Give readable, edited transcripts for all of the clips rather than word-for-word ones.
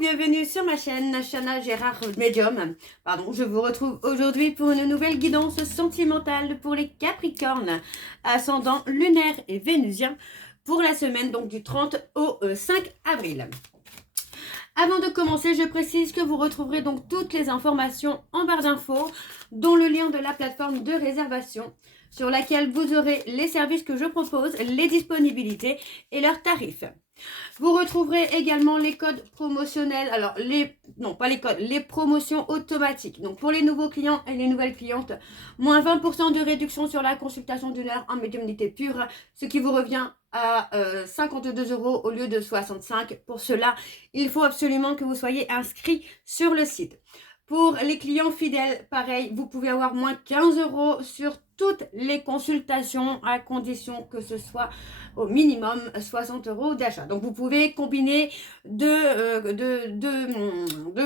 bienvenue sur ma chaîne Chana Gérard Medium. Je vous retrouve aujourd'hui pour une nouvelle guidance sentimentale pour les Capricornes, ascendant lunaire et vénusien, pour la semaine donc du 30 au 5 avril. Avant de commencer, je précise que vous retrouverez donc toutes les informations en barre d'infos, dont le lien de la plateforme de réservation, sur laquelle vous aurez les services que je propose, les disponibilités et leurs tarifs. Vous retrouverez également les codes promotionnels, alors les promotions automatiques. Donc pour les nouveaux clients et les nouvelles clientes, moins 20% de réduction sur la consultation d'une heure en médiumnité pure, ce qui vous revient à 52 € au lieu de 65. Pour cela, il faut absolument que vous soyez inscrit sur le site. Pour les clients fidèles, pareil, vous pouvez avoir moins 15 € sur toutes les consultations, à condition que ce soit au minimum 60 € d'achat. Donc vous pouvez combiner deux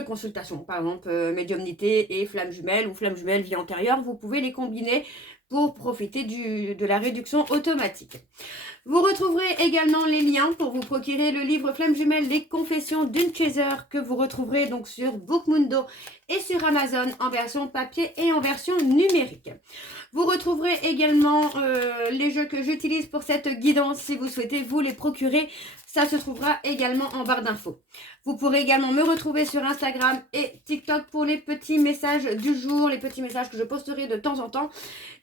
consultations, par exemple médiumnité et flamme jumelle ou flamme jumelle vie antérieure. Vous pouvez les combiner pour profiter de la réduction automatique. Vous retrouverez également les liens pour vous procurer le livre Flamme Jumelle, les confessions d'une chaser, que vous retrouverez donc sur Bookmundo et sur Amazon en version papier et en version numérique. Vous retrouverez également les jeux que j'utilise pour cette guidance si vous souhaitez vous les procurer. Ça se trouvera également en barre d'infos. Vous pourrez également me retrouver sur Instagram et TikTok pour les petits messages du jour, les petits messages que je posterai de temps en temps.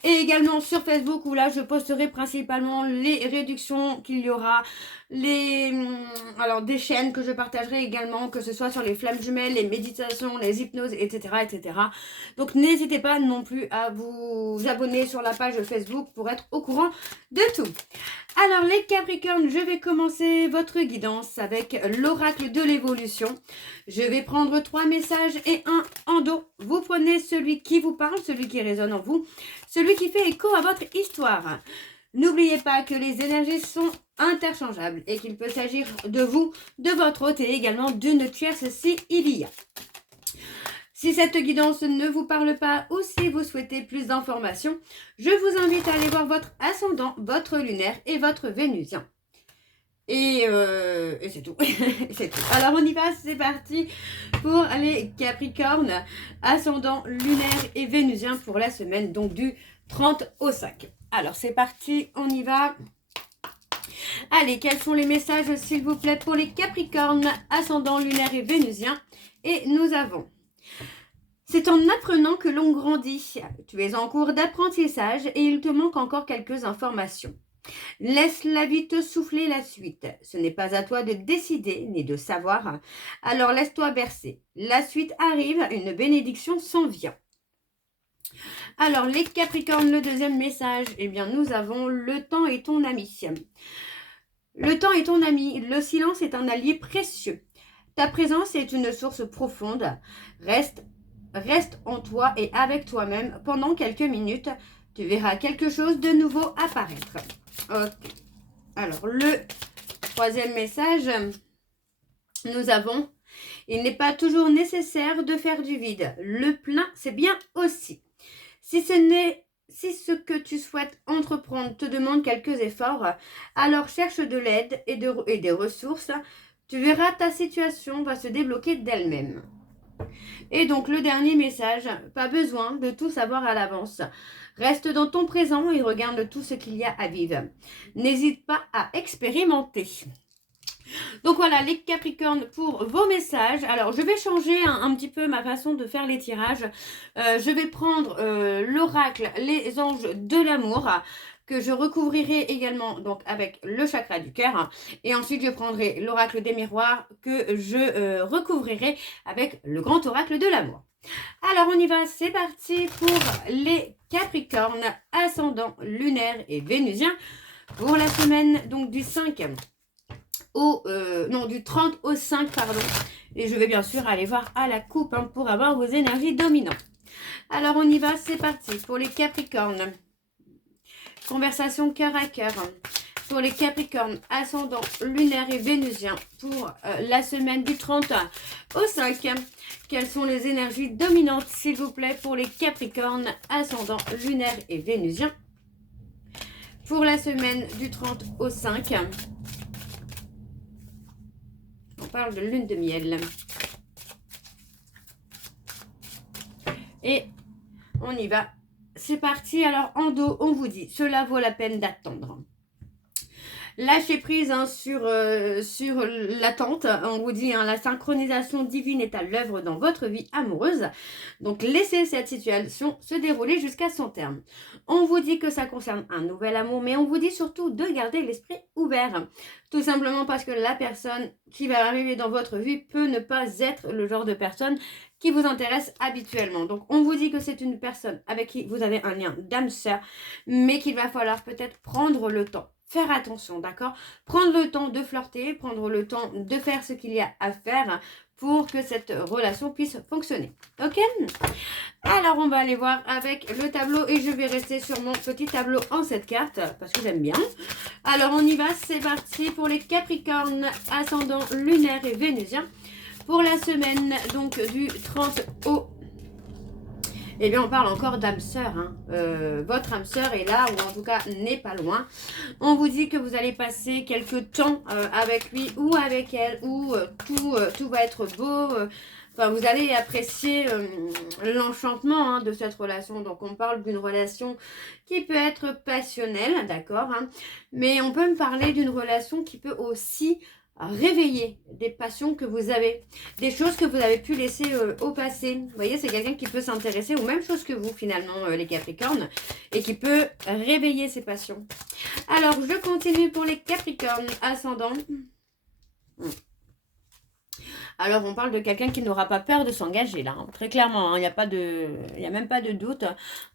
Et également sur Facebook où là je posterai principalement les réductions qu'il y aura, des chaînes que je partagerai également, que ce soit sur les flammes jumelles, les méditations, les hypnoses, etc. etc. Donc n'hésitez pas non plus à vous abonner sur la page Facebook pour être au courant de tout. Alors les Capricornes, je vais commencer votre guidance avec l'oracle de l'évolution. Je vais prendre 3 messages et un en dos. Vous prenez celui qui vous parle, celui qui résonne en vous, celui qui fait écho à votre histoire. N'oubliez pas que les énergies sont interchangeables et qu'il peut s'agir de vous, de votre hôte et également d'une tierce si il y a. Si cette guidance ne vous parle pas ou si vous souhaitez plus d'informations, je vous invite à aller voir votre ascendant, votre lunaire et votre vénusien. Et c'est tout. C'est tout. Alors on y va, c'est parti pour les Capricornes, ascendant lunaire et vénusien pour la semaine donc du 30 au 5. Alors c'est parti, on y va. Allez, quels sont les messages s'il vous plaît pour les Capricornes, ascendant lunaire et vénusien? Et nous avons: c'est en apprenant que l'on grandit. Tu es en cours d'apprentissage et il te manque encore quelques informations. Laisse la vie te souffler la suite. Ce n'est pas à toi de décider ni de savoir. Alors laisse-toi bercer. La suite arrive, une bénédiction s'en vient. Alors les Capricornes, le deuxième message, eh bien nous avons: le temps est ton ami. Le temps est ton ami. Le silence est un allié précieux. Ta présence est une source profonde. Reste en toi et avec toi-même pendant quelques minutes. Tu verras quelque chose de nouveau apparaître. Ok. Alors, le troisième message, nous avons: il n'est pas toujours nécessaire de faire du vide. Le plein, c'est bien aussi. Si ce que tu souhaites entreprendre te demande quelques efforts, alors cherche de l'aide et des ressources. Tu verras, ta situation va se débloquer d'elle-même. Et donc le dernier message: pas besoin de tout savoir à l'avance. Reste dans ton présent et regarde tout ce qu'il y a à vivre. N'hésite pas à expérimenter. Donc voilà les Capricornes pour vos messages. Alors je vais changer un petit peu ma façon de faire les tirages. Je vais prendre l'oracle les anges de l'amour, que je recouvrirai également donc avec le chakra du cœur. Et ensuite, je prendrai l'oracle des miroirs que je recouvrirai avec le grand oracle de l'amour. Alors, on y va, c'est parti pour les Capricornes, ascendant lunaire et vénusien pour la semaine donc du 30 au 5, pardon. Et je vais bien sûr aller voir à la coupe pour avoir vos énergies dominantes. Alors, on y va, c'est parti pour les Capricornes. Conversation cœur à cœur pour les Capricornes, ascendant lunaire et vénusien pour la semaine du 30 au 5. Quelles sont les énergies dominantes, s'il vous plaît, pour les Capricornes, ascendant lunaire et vénusien pour la semaine du 30 au 5? On parle de lune de miel. Et on y va. C'est parti. Alors, en dos, on vous dit, cela vaut la peine d'attendre. Lâchez prise sur l'attente. On vous dit, la synchronisation divine est à l'œuvre dans votre vie amoureuse. Donc, laissez cette situation se dérouler jusqu'à son terme. On vous dit que ça concerne un nouvel amour, mais on vous dit surtout de garder l'esprit ouvert. Tout simplement parce que la personne qui va arriver dans votre vie peut ne pas être le genre de personne qui vous intéresse habituellement. Donc, on vous dit que c'est une personne avec qui vous avez un lien d'âme sœur, mais qu'il va falloir peut-être prendre le temps. Faire attention, d'accord? Prendre le temps de flirter, prendre le temps de faire ce qu'il y a à faire pour que cette relation puisse fonctionner. Ok? Alors, on va aller voir avec le tableau et je vais rester sur mon petit tableau en 7 cartes parce que j'aime bien. Alors, on y va. C'est parti pour les Capricornes, ascendant lunaire et vénusien. Pour la semaine, donc, du 30 au... Eh bien, on parle encore d'âme sœur. Votre âme sœur est là, ou en tout cas n'est pas loin. On vous dit que vous allez passer quelques temps avec lui ou avec elle, où tout va être beau. Enfin, vous allez apprécier l'enchantement de cette relation. Donc, on parle d'une relation qui peut être passionnelle, d'accord, mais on peut me parler d'une relation qui peut aussi réveiller des passions que vous avez, des choses que vous avez pu laisser au passé. Vous voyez, c'est quelqu'un qui peut s'intéresser aux mêmes choses que vous, finalement, les Capricornes, et qui peut réveiller ses passions. Alors, je continue pour les Capricornes ascendants. Alors, on parle de quelqu'un qui n'aura pas peur de s'engager, là. Très clairement, il n'y a même pas de doute.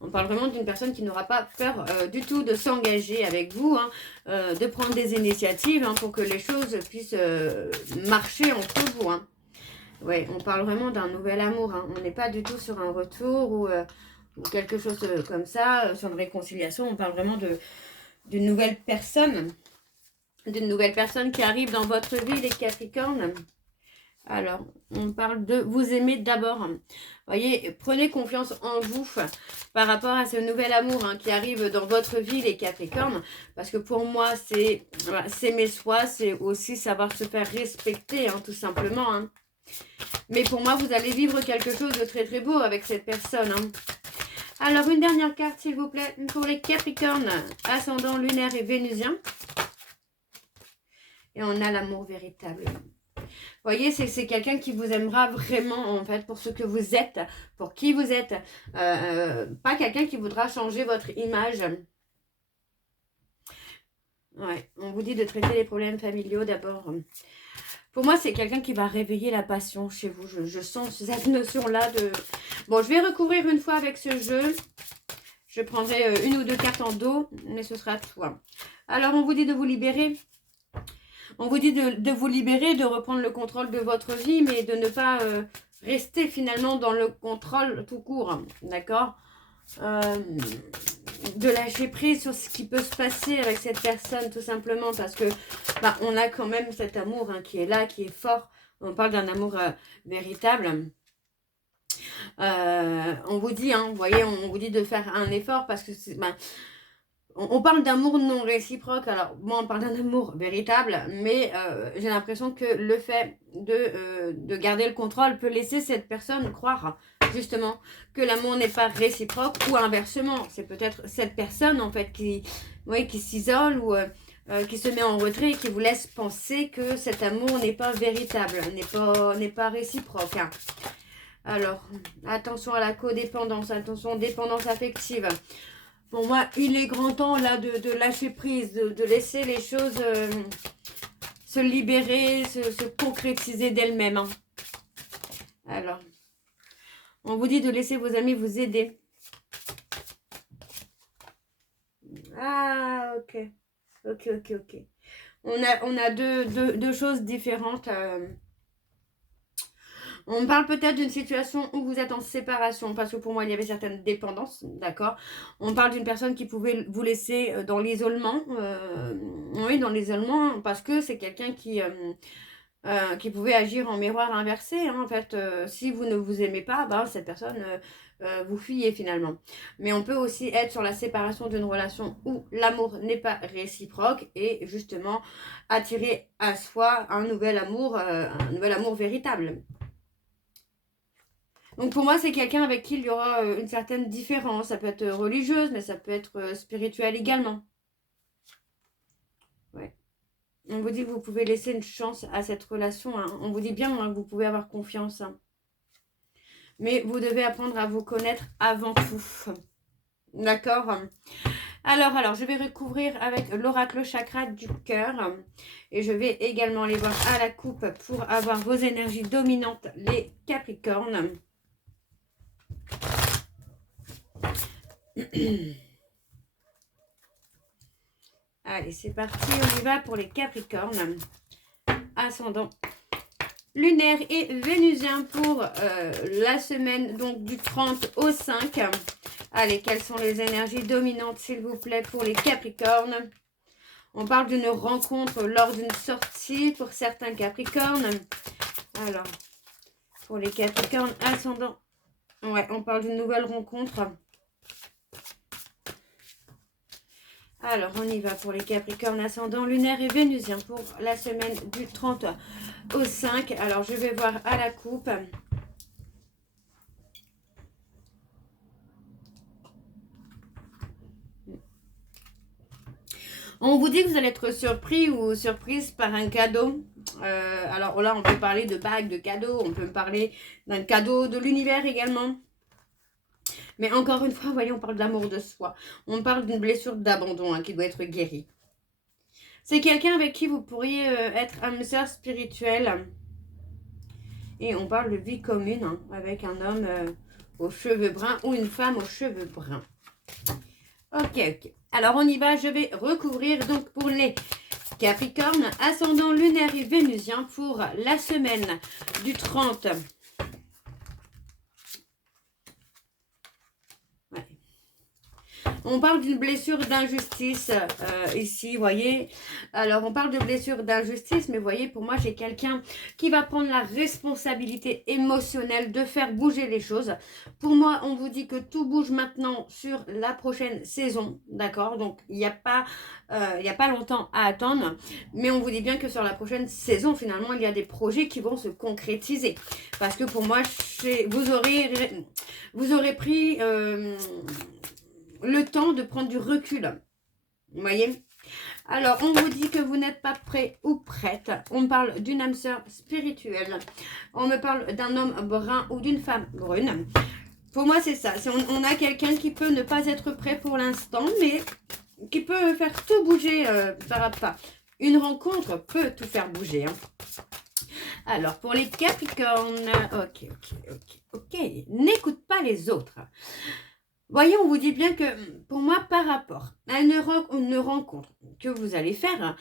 On parle vraiment d'une personne qui n'aura pas peur du tout de s'engager avec vous, de prendre des initiatives pour que les choses puissent marcher entre vous. Oui, on parle vraiment d'un nouvel amour. On n'est pas du tout sur un retour ou quelque chose comme ça, sur une réconciliation. On parle vraiment d'une nouvelle personne. D'une nouvelle personne qui arrive dans votre vie, les Capricornes. Alors, on parle de vous aimer d'abord. Voyez, prenez confiance en vous par rapport à ce nouvel amour qui arrive dans votre vie, les Capricornes. Parce que pour moi, c'est s'aimer soi, c'est aussi savoir se faire respecter, tout simplement. Mais pour moi, vous allez vivre quelque chose de très très beau avec cette personne. Alors, une dernière carte, s'il vous plaît, pour les Capricornes, ascendant lunaire et vénusien. Et on a l'amour véritable. Vous voyez, c'est quelqu'un qui vous aimera vraiment, en fait, pour ce que vous êtes, pour qui vous êtes. Pas quelqu'un qui voudra changer votre image. Ouais, on vous dit de traiter les problèmes familiaux d'abord. Pour moi, c'est quelqu'un qui va réveiller la passion chez vous. Je sens cette notion-là de... Bon, je vais recouvrir une fois avec ce jeu. Je prendrai une ou deux cartes en dos, mais ce sera tout. Alors, on vous dit de vous libérer. On vous dit de vous libérer, de reprendre le contrôle de votre vie, mais de ne pas rester finalement dans le contrôle tout court, d'accord, de lâcher prise sur ce qui peut se passer avec cette personne, tout simplement, parce que on a quand même cet amour qui est là, qui est fort. On parle d'un amour véritable. On vous dit, vous voyez, on vous dit de faire un effort parce que c'est... On parle d'amour non réciproque. Alors, moi, on parle d'un amour véritable, mais j'ai l'impression que le fait de garder le contrôle peut laisser cette personne croire, justement, que l'amour n'est pas réciproque, ou inversement. C'est peut-être cette personne, en fait, qui s'isole ou qui se met en retrait et qui vous laisse penser que cet amour n'est pas véritable, n'est pas réciproque. Alors, attention à la codépendance, attention aux dépendances affectives. Pour moi, il est grand temps là de lâcher prise, de laisser les choses se libérer, se concrétiser d'elles-mêmes. Alors, on vous dit de laisser vos amis vous aider. Ah, ok. Ok. On a deux choses différentes. On parle peut-être d'une situation où vous êtes en séparation, parce que pour moi, il y avait certaines dépendances, d'accord. On parle d'une personne qui pouvait vous laisser dans l'isolement. Oui, dans l'isolement, parce que c'est quelqu'un qui pouvait agir en miroir inversé. En fait, si vous ne vous aimez pas, cette personne... vous fuyez finalement. Mais on peut aussi être sur la séparation d'une relation où l'amour n'est pas réciproque et justement attirer à soi un nouvel amour véritable. Donc pour moi, c'est quelqu'un avec qui il y aura une certaine différence. Ça peut être religieuse, mais ça peut être spirituel également. Ouais. On vous dit que vous pouvez laisser une chance à cette relation. Hein. On vous dit bien hein, que vous pouvez avoir confiance. Hein. Mais vous devez apprendre à vous connaître avant tout. D'accord? Alors, je vais recouvrir avec l'oracle chakra du cœur. Et je vais également les voir à la coupe pour avoir vos énergies dominantes, les Capricornes. Allez, c'est parti, on y va pour les Capricornes. Ascendant lunaire et vénusien pour la semaine donc du 30 au 5. Allez, quelles sont les énergies dominantes, s'il vous plaît, pour les Capricornes? On parle d'une rencontre lors d'une sortie pour certains Capricornes. Alors, pour les Capricornes ascendant, ouais, on parle d'une nouvelle rencontre. Alors, on y va pour les Capricornes ascendant lunaire et vénusien pour la semaine du 30 au 5. Alors, je vais voir à la coupe. On vous dit que vous allez être surpris ou surprise par un cadeau. Alors là, on peut parler de bagues, de cadeaux. On peut parler d'un cadeau de l'univers également. Mais encore une fois, vous voyez, on parle d'amour de soi. On parle d'une blessure d'abandon hein, qui doit être guérie. C'est quelqu'un avec qui vous pourriez être âme sœur spirituelle. Et on parle de vie commune hein, avec un homme aux cheveux bruns ou une femme aux cheveux bruns. Ok. Alors, on y va. Je vais recouvrir donc pour les Capricornes, ascendant lunaire et vénusien pour la semaine du 30. Ouais. On parle d'une blessure d'injustice ici, vous voyez. Alors, on parle de blessure d'injustice, mais vous voyez, pour moi, j'ai quelqu'un qui va prendre la responsabilité émotionnelle de faire bouger les choses. Pour moi, on vous dit que tout bouge maintenant sur la prochaine saison, d'accord? Donc, il n'y a pas longtemps à attendre, mais on vous dit bien que sur la prochaine saison, finalement, il y a des projets qui vont se concrétiser. Parce que pour moi, vous aurez pris le temps de prendre du recul. Vous voyez? Alors, on vous dit que vous n'êtes pas prêt ou prête. On parle d'une âme sœur spirituelle. On me parle d'un homme brun ou d'une femme brune. Pour moi, c'est ça. On a quelqu'un qui peut ne pas être prêt pour l'instant, mais qui peut faire tout bouger par à pas. Une rencontre peut tout faire bouger. Hein. Alors, pour les Capricornes, ok. N'écoute pas les autres. Voyez, on vous dit bien que, pour moi, par rapport à une rencontre que vous allez faire,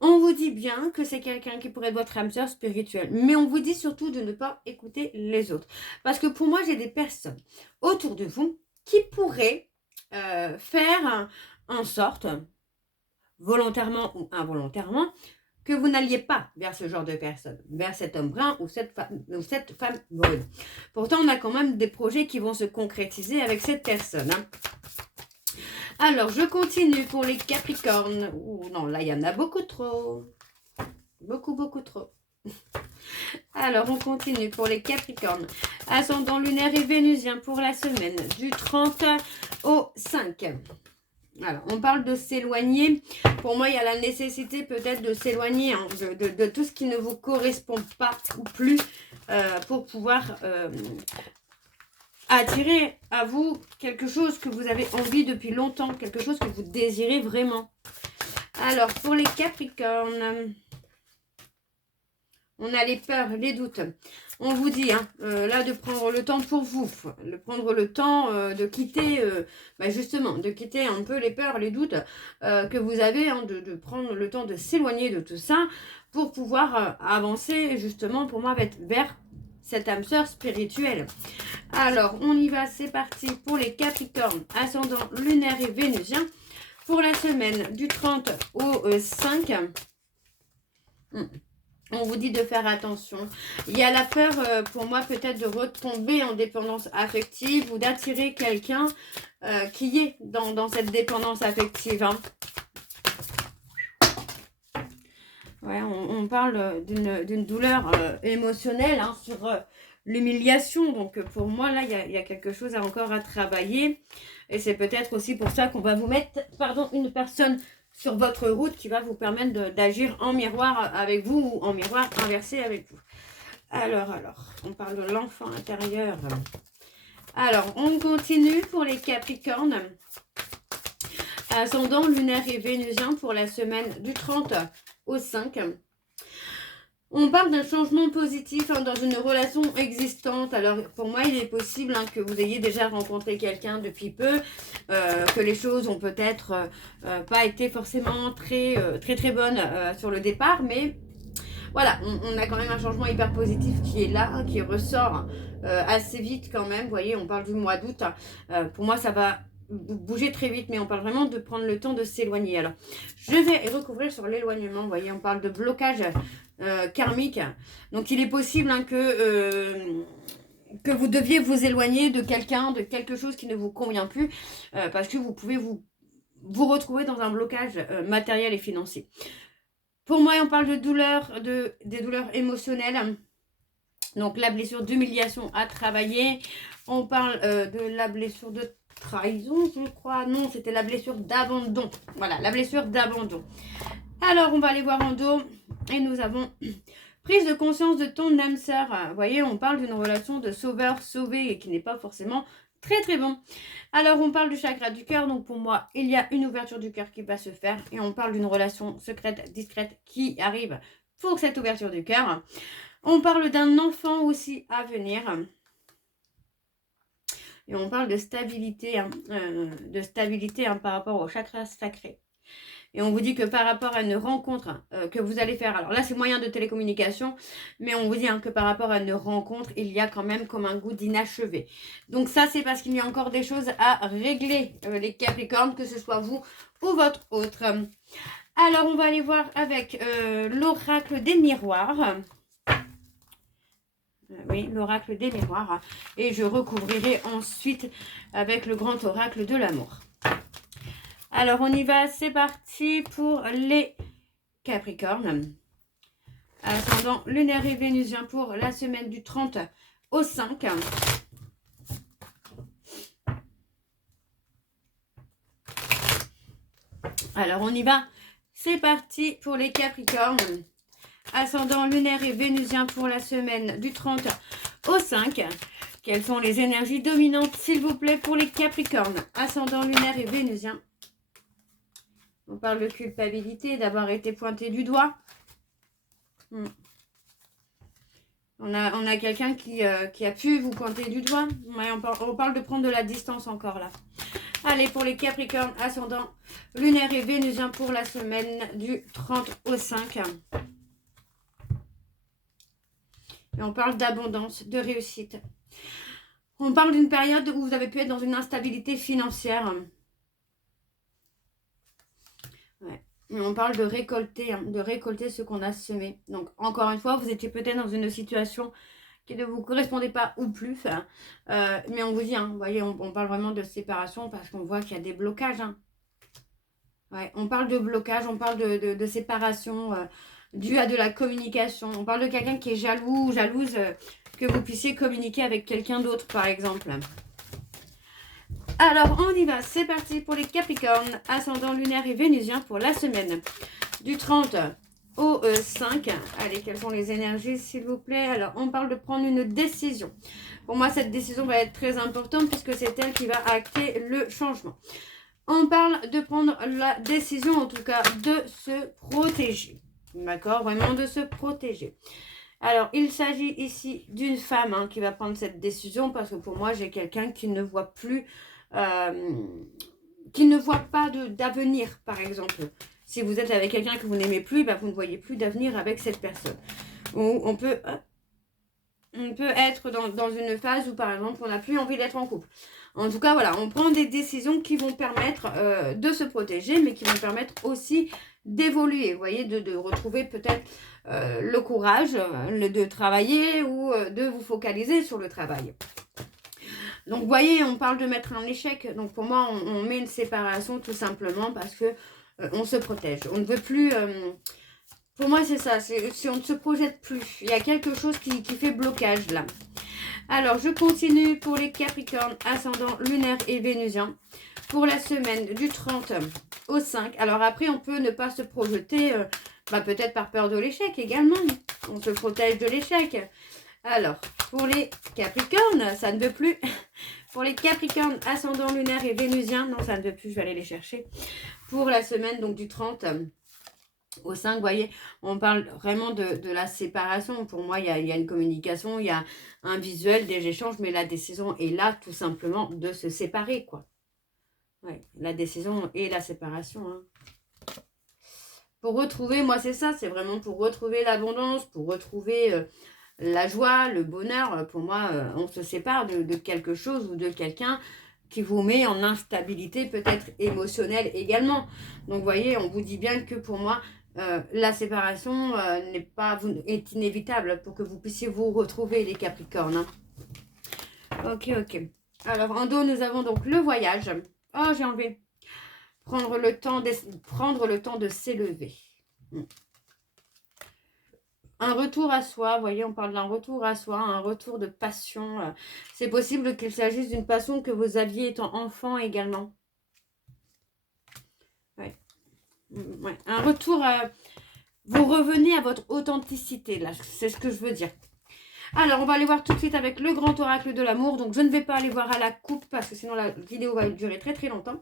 on vous dit bien que c'est quelqu'un qui pourrait être votre âme sœur spirituelle. Mais on vous dit surtout de ne pas écouter les autres. Parce que pour moi, j'ai des personnes autour de vous qui pourraient faire en sorte, volontairement ou involontairement, que vous n'alliez pas vers ce genre de personne, vers cet homme brun ou cette femme brune. Pourtant, on a quand même des projets qui vont se concrétiser avec cette personne. Hein. Alors, je continue pour les Capricornes. Ouh, non, là, il y en a beaucoup trop. Beaucoup trop. Alors, on continue pour les Capricornes. Ascendant lunaire et vénusien pour la semaine du 30 au 5. Alors, on parle de s'éloigner. Pour moi, il y a la nécessité peut-être de s'éloigner hein, de tout ce qui ne vous correspond pas ou plus pour pouvoir attirer à vous quelque chose que vous avez envie depuis longtemps, quelque chose que vous désirez vraiment. Alors, pour les Capricornes, on a les peurs, les doutes. On vous dit, hein, là, de prendre le temps pour vous, de prendre le temps de quitter, justement, de quitter un peu les peurs, les doutes que vous avez, hein, de prendre le temps de s'éloigner de tout ça pour pouvoir avancer, justement, pour moi, vers cette âme sœur spirituelle. Alors, on y va, c'est parti pour les Capricornes, ascendant lunaire et vénusien, pour la semaine du 30 au 5. On vous dit de faire attention. Il y a la peur, pour moi, peut-être de retomber en dépendance affective ou d'attirer quelqu'un qui est dans cette dépendance affective. Hein. Ouais, on parle d'une douleur émotionnelle hein, sur l'humiliation. Donc, pour moi, là, il y a quelque chose encore à travailler. Et c'est peut-être aussi pour ça qu'on va vous mettre, pardon, une personne sur votre route qui va vous permettre d'agir en miroir avec vous ou en miroir inversé avec vous. Alors, on parle de l'enfant intérieur. Alors, on continue pour les Capricornes. Ascendant lunaire et vénusien pour la semaine du 30 au 5. On parle d'un changement positif hein, dans une relation existante. Alors, pour moi, il est possible hein, que vous ayez déjà rencontré quelqu'un depuis peu, que les choses ont peut-être pas été forcément très bonnes sur le départ, mais voilà, on a quand même un changement hyper positif qui est là, qui ressort assez vite quand même. Vous voyez, on parle du mois d'août. Pour moi, ça va bouger très vite, mais on parle vraiment de prendre le temps de s'éloigner. Alors, je vais recouvrir sur l'éloignement. Vous voyez, on parle de blocage karmique. Donc, il est possible hein, que vous deviez vous éloigner de quelqu'un, de quelque chose qui ne vous convient plus, parce que vous pouvez vous retrouver dans un blocage matériel et financier. Pour moi, on parle de douleurs, des douleurs émotionnelles. Donc, la blessure d'humiliation à travailler. On parle de la blessure de trahison, je crois. Non, c'était la blessure d'abandon. Voilà, la blessure d'abandon. Alors, on va aller voir en dos. Et nous avons prise de conscience de ton âme sœur. Vous voyez, on parle d'une relation de sauveur-sauvé et qui n'est pas forcément très bon. Alors, on parle du chakra du cœur. Donc, pour moi, il y a une ouverture du cœur qui va se faire. Et on parle d'une relation secrète, discrète qui arrive pour cette ouverture du cœur. On parle d'un enfant aussi à venir. Et on parle de stabilité, par rapport au chakra sacré. Et on vous dit que par rapport à une rencontre que vous allez faire, alors là c'est moyen de télécommunication, mais on vous dit hein, que par rapport à une rencontre, il y a quand même comme un goût d'inachevé. Donc ça c'est parce qu'il y a encore des choses à régler les Capricornes, que ce soit vous ou votre autre. Alors on va aller voir avec l'oracle des miroirs. Oui, l'oracle des miroirs. Et je recouvrirai ensuite avec le grand oracle de l'amour. Alors, on y va. C'est parti pour les Capricornes. Ascendant lunaire et vénusien pour la semaine du 30 au 5. Alors, on y va. C'est parti pour les Capricornes. Ascendant lunaire et vénusien pour la semaine du 30 au 5. Quelles sont les énergies dominantes, s'il vous plaît, pour les Capricornes? Ascendant lunaire et vénusien. On parle de culpabilité, d'avoir été pointé du doigt. On a quelqu'un qui a pu vous pointer du doigt. Ouais, on parle de prendre de la distance encore là. Allez, pour les Capricornes, ascendant lunaire et vénusien pour la semaine du 30 au 5. Et on parle d'abondance, de réussite. On parle d'une période où vous avez pu être dans une instabilité financière. Ouais. Et on parle de récolter ce qu'on a semé. Donc, encore une fois, vous étiez peut-être dans une situation qui ne vous correspondait pas ou plus. Mais on vous dit, vous voyez, on parle vraiment de séparation parce qu'on voit qu'il y a des blocages. Ouais, on parle de blocage, on parle de séparation due à de la communication. On parle de quelqu'un qui est jaloux ou jalouse, que vous puissiez communiquer avec quelqu'un d'autre, par exemple. Alors, on y va. C'est parti pour les Capricornes, ascendant lunaire et vénusien pour la semaine du 30 au 5. Allez, quelles sont les énergies, s'il vous plaît? Alors, on parle de prendre une décision. Pour moi, cette décision va être très importante puisque c'est elle qui va acter le changement. On parle de prendre la décision, en tout cas, de se protéger. D'accord? Vraiment de se protéger. Alors, il s'agit ici d'une femme qui va prendre cette décision parce que pour moi, j'ai quelqu'un qui ne voit plus, qui ne voit pas d'avenir, par exemple. Si vous êtes avec quelqu'un que vous n'aimez plus, vous ne voyez plus d'avenir avec cette personne. Ou on peut être dans une phase où, par exemple, on n'a plus envie d'être en couple. En tout cas, voilà, on prend des décisions qui vont permettre de se protéger, mais qui vont permettre aussi d'évoluer, vous voyez, de retrouver peut-être le courage de travailler ou de vous focaliser sur le travail. Donc, vous voyez, on parle de mettre un échec. Donc, pour moi, on met une séparation tout simplement parce que on se protège. On ne veut plus Pour moi, c'est ça. Si on ne se projette plus. Il y a quelque chose qui fait blocage là. Alors, je continue pour les Capricornes, ascendant lunaire et vénusien. Pour la semaine du 30 au 5. Alors après, on peut ne pas se projeter, peut-être par peur de l'échec également. On se protège de l'échec. Alors, pour les Capricornes, ça ne veut plus. Pour les Capricornes, ascendant lunaire et vénusien, non, ça ne veut plus, je vais aller les chercher. Pour la semaine donc du 30 au 5, vous voyez, on parle vraiment de la séparation. Pour moi, il y a une communication, il y a un visuel, des échanges, mais la décision est là tout simplement de se séparer, quoi. Ouais, la décision et la séparation. Hein. Pour retrouver, moi c'est ça, c'est vraiment pour retrouver l'abondance, pour retrouver la joie, le bonheur. Pour moi, on se sépare de quelque chose ou de quelqu'un qui vous met en instabilité, peut-être émotionnelle également. Donc vous voyez, on vous dit bien que pour moi, la séparation est inévitable pour que vous puissiez vous retrouver, les Capricornes. Hein. Ok. Alors en dos, nous avons donc le voyage. Oh, j'ai enlevé. Prendre le temps de s'élever. Un retour à soi, vous voyez, on parle d'un retour à soi, un retour de passion. C'est possible qu'il s'agisse d'une passion que vous aviez étant enfant également. Ouais. Un retour à... Vous revenez à votre authenticité, là, c'est ce que je veux dire. Alors, on va aller voir tout de suite avec le grand oracle de l'amour. Donc, je ne vais pas aller voir à la coupe parce que sinon la vidéo va durer très très longtemps.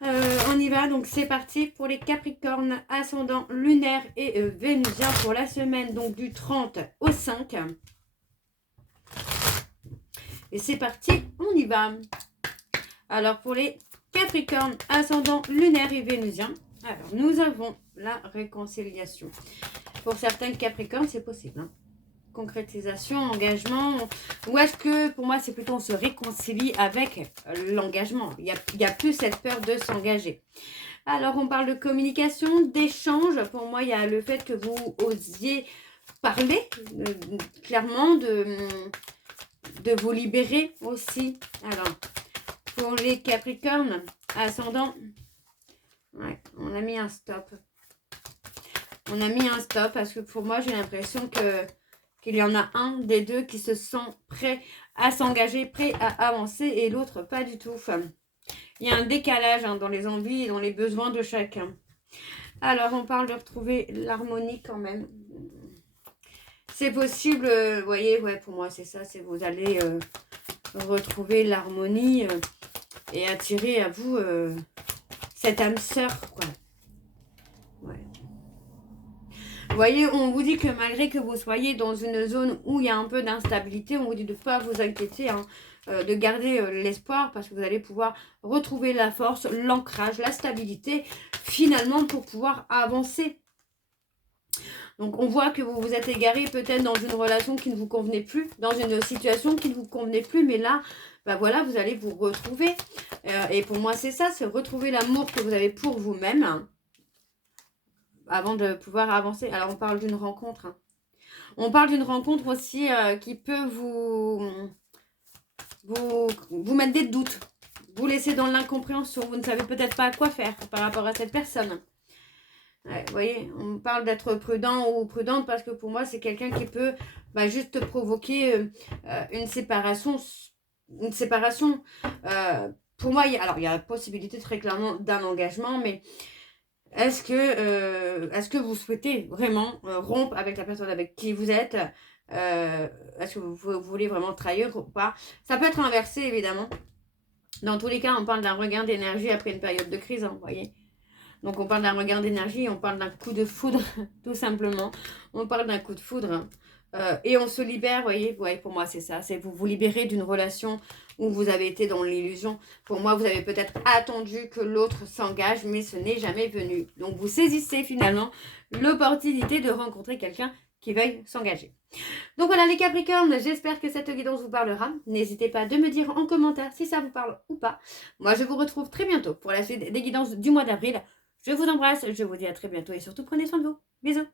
On y va, donc c'est parti pour les Capricornes, ascendant lunaire et vénusien pour la semaine donc du 30 au 5. Et c'est parti, on y va. Alors pour les Capricornes, ascendant lunaire et vénusien, alors nous avons la réconciliation. Pour certains Capricornes, c'est possible. Hein. Concrétisation, engagement, ou est-ce que pour moi c'est plutôt on se réconcilie avec l'engagement, il y a plus cette peur de s'engager. Alors on parle de communication, d'échange. Pour moi il y a le fait que vous osiez parler clairement, de vous libérer aussi. Alors pour les Capricornes ascendant, ouais, on a mis un stop. On a mis un stop parce que pour moi j'ai l'impression qu'il y en a un des deux qui se sent prêt à s'engager, prêt à avancer et l'autre pas du tout. Il y a un décalage dans les envies et dans les besoins de chacun. Alors, on parle de retrouver l'harmonie quand même. C'est possible, vous voyez, ouais, pour moi c'est ça, c'est vous allez retrouver l'harmonie et attirer à vous cette âme sœur, quoi. Ouais. Vous voyez, on vous dit que malgré que vous soyez dans une zone où il y a un peu d'instabilité, on vous dit de ne pas vous inquiéter, hein, de garder l'espoir parce que vous allez pouvoir retrouver la force, l'ancrage, la stabilité, finalement pour pouvoir avancer. Donc on voit que vous vous êtes égaré peut-être dans une relation qui ne vous convenait plus, dans une situation qui ne vous convenait plus, mais là, voilà, vous allez vous retrouver. Et pour moi, c'est ça, c'est retrouver l'amour que vous avez pour vous-même. Hein, avant de pouvoir avancer. Alors, on parle d'une rencontre. Hein. On parle d'une rencontre aussi qui peut vous mettre des doutes. Vous laisser dans l'incompréhension. Vous ne savez peut-être pas quoi faire par rapport à cette personne. Ouais, vous voyez, on parle d'être prudent ou prudente parce que pour moi, c'est quelqu'un qui peut juste provoquer une séparation. Pour moi, il y a la possibilité très clairement d'un engagement, mais est-ce que vous souhaitez vraiment rompre avec la personne avec qui vous êtes? Est-ce que vous voulez vraiment trahir ou pas? Ça peut être inversé, évidemment. Dans tous les cas, on parle d'un regain d'énergie après une période de crise, hein, vous voyez. Donc, on parle d'un regain d'énergie, on parle d'un coup de foudre, tout simplement. On parle d'un coup de foudre. Et on se libère, vous voyez. Ouais, pour moi, c'est ça. C'est vous libérer d'une relation où vous avez été dans l'illusion. Pour moi, vous avez peut-être attendu que l'autre s'engage, mais ce n'est jamais venu. Donc, vous saisissez finalement l'opportunité de rencontrer quelqu'un qui veuille s'engager. Donc voilà les Capricornes, j'espère que cette guidance vous parlera. N'hésitez pas de me dire en commentaire si ça vous parle ou pas. Moi, je vous retrouve très bientôt pour la suite des guidances du mois d'avril. Je vous embrasse, je vous dis à très bientôt et surtout prenez soin de vous. Bisous.